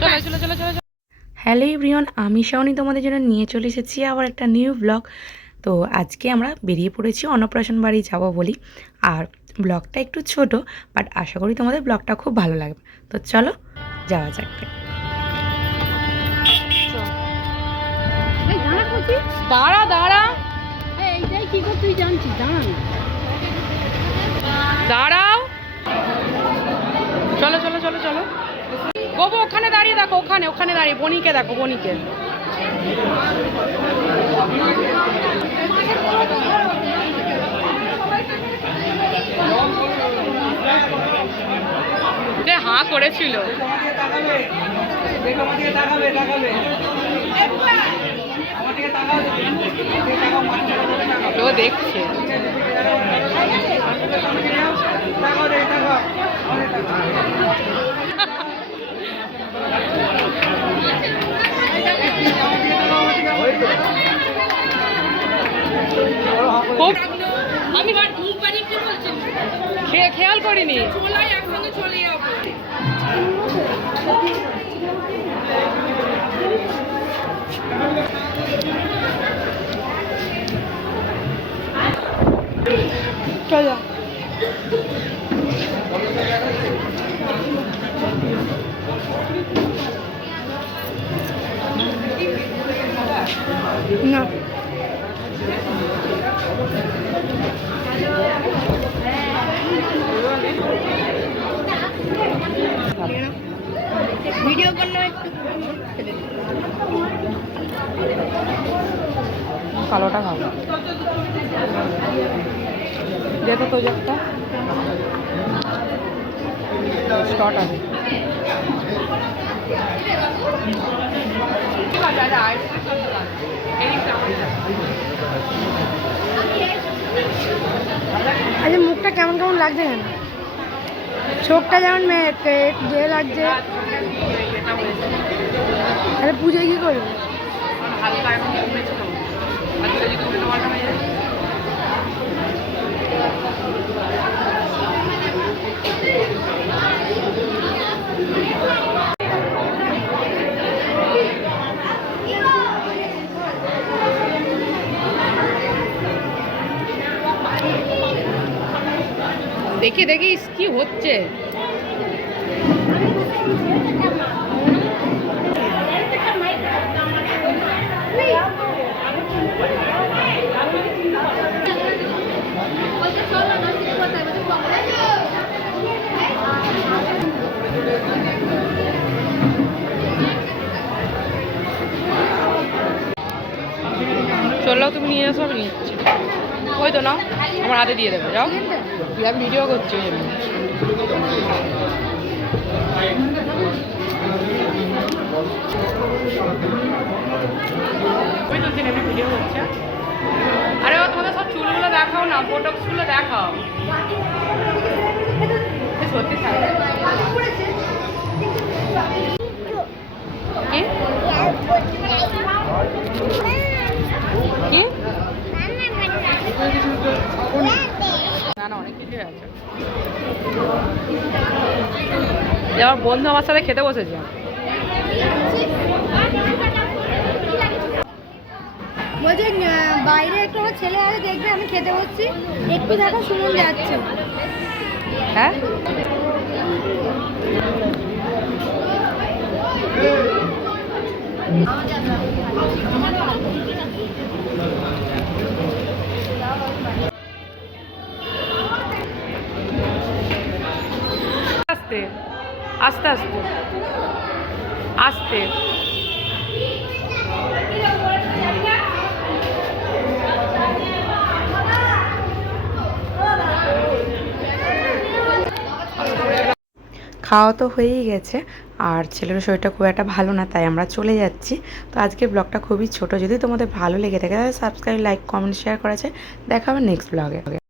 চলো চলো চলো চলো। হ্যালো এভরিওয়ান, আমি শাওনি তোমাদের জন্য নিয়ে চলে এসেছি আবার একটা নিউ ব্লগ। তো আজকে আমরা বেরিয়ে পড়েছি অন্নপ্রাশন বাড়ি যাব বলি। আর ব্লগটা একটু ছোট, বাট আশা করি তোমাদের ব্লগটা খুব ভালো লাগবে। তো চলো যাওয়া যাক। দাঁড়া দাঁড়া, এইটাই কি কর তুই জানছিস? দাঁড়া না, দাঁড়াও। চলো চলো চলো চলো। গোবো ওখানে দাঁড়িয়ে দেখো, ওখানে ওখানে দাঁড়িয়ে বনিকে দেখো, বনিকে। হাঁ করেছিল, ও দেখছে। আমি খেয়াল করিনি। চলো না, ভিডিও করলে একটু কালোটা খাবো। দেখো তো একটা স্টট আছে। আচ্ছা, মুখটা কেমন কেমন লাগছে কেন? চোখটা যেমন যে লাগছে। তাহলে পুজোয় কি করবে? দেখি দেখি কি হচ্ছে। চলো তুমি নিয়ে আসো, আমি নিচ্ছি। ওই তো নাও, আমার হাতে দিয়ে দেবে। যাও, আমি ভিডিও করছি ওই জন্য। ওই তো দিন আমি ভিডিও করছি। আরে ও তোমাদের সব চুলগুলো দেখাও না, বোটক্সগুলো দেখাও। সত্যি থাকে কি কি? না না, অনেক কিছুই আছে। আমার বন্ধু আমার সাথে খেতে বসেছে। বলছে বাইরে একটু আমার ছেলে আছে, দেখবে আমি খেতে বসছি, একটু দেখো সুমন যাচ্ছে। হ্যাঁ, আস্তে আস্তে আস্তে আস্তে। খাওয়া তো হয়েই গেছে, আর ছেলের শরীরটা খুব একটা ভালো না, তাই আমরা চলে যাচ্ছি। তো আজকের ব্লগটা খুবই ছোট। যদি তোমাদের ভালো লেগে থাকে তাহলে সাবস্ক্রাইব, লাইক, কমেন্ট, শেয়ার করা যায়। দেখা হবে নেক্সট ব্লগে।